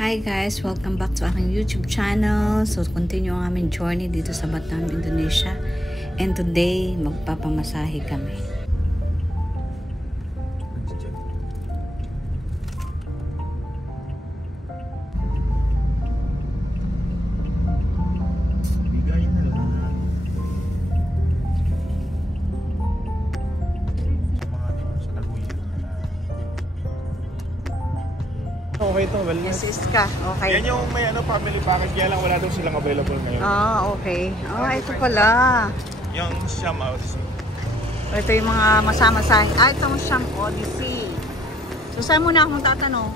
Hi guys! Welcome back to aking YouTube channel. So, continue ang aming journey dito sa Batam, Indonesia. And today, magpapamasahe kami. Okay to, wellness. Yes, Iska. Okay. Yan yung may family package, kaya lang wala daw silang available ngayon. Ah, okay. Ah, ito pala. Yung Siam Odyssey. Ito yung mga masama-masahe. Ah, ito yung Siam Odyssey. So, saan muna akong tatanong?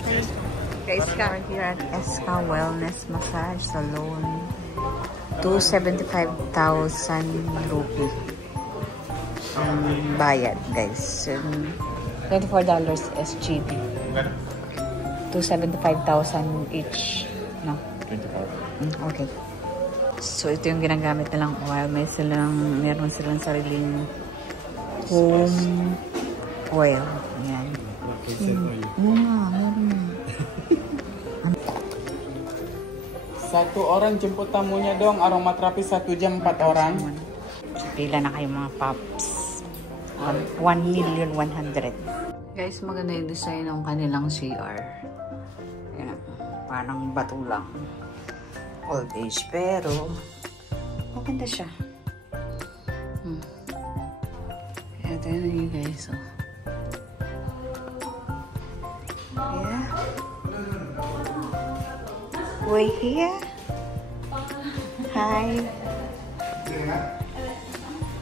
Kay Iska. Here at Iska Wellness Massage Salon. 275,000 rupee. Bayad, guys. $24 SGD. 275,000 each. No? 25. Okay. So, ito yung ginagamit nilang oil. Meron silang sariling home oil. Ayan. Meron. Satu orang jemput tamunya dong, aromaterapi 1 jam 4 orang. Pila na kayo mga pops. 1,100,000. Guys, maganda yung design ng kanilang CR. Ayan, parang bato lang. Old age, pero maganda siya. Ito yun guys. Oh. Yeah. We're here. Hi.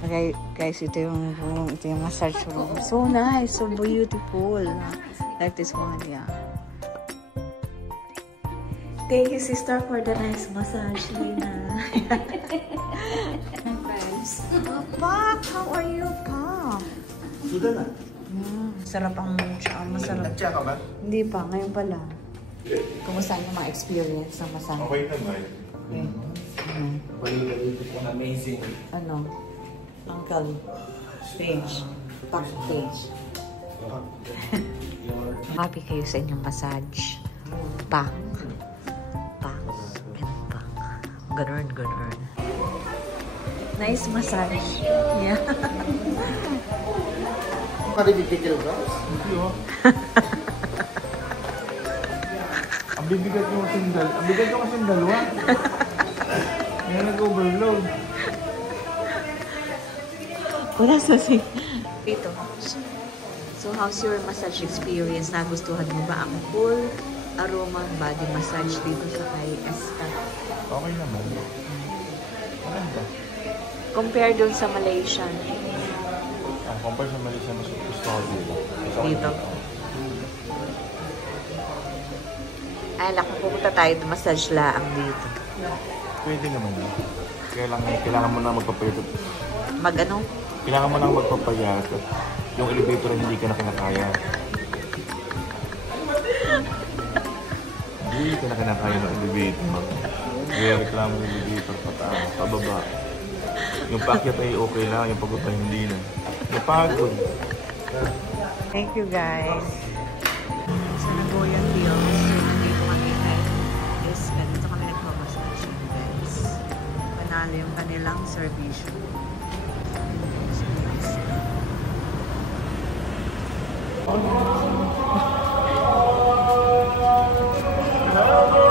Okay, guys, ito yung room, ito yung massage room. So nice, so beautiful. Like this one, yeah. Thank you, sister, for the nice massage, Lina. Pak, how are you, Pak? Sudah na? Sarap ang masarap. Nag-check ka ba? Hindi pa, ngayon pala. Kumusta yung mga experience ng massage? Okay naman. Amazing. Ano? Uncle Page. Pak Page. Happy kayo sa inyong massage. Pak. Pak. And pak. Ganun. Nice massage. Yeah. Pari-dipikil ka? Hindi oh. Ang bibigat yung sindal. Ang bigat yung kasing dalawa. Yan nag-overload. Wala sa dito. So, how's your massage experience? Nagustuhan mo ba ang full aroma body massage dito sa kay Iska? Okay naman. Maganda. Compare dun sa Malaysian. Compare sa Malaysia, mas gusto ko dito. Dito. Ay, pupunta tayo na massage laang dito. Pwede naman yun. Kailangan mo na magpapayat. Mag-ano? Kailangan mo nang magpapayat. Yung elevator hindi ka na kinakaya. Hindi ka na kinakaya ng elevator. Kaya reklamo ng elevator pataas, pababa. Yung paakyat ay okay lang, yung pagod ay hindi na. Napagod. Thank you guys. Sa Nagoyan Hills, nandito kami kay Iska. Dito kami nagpamassage guys. Panalo yung kanilang servisyo. Hello.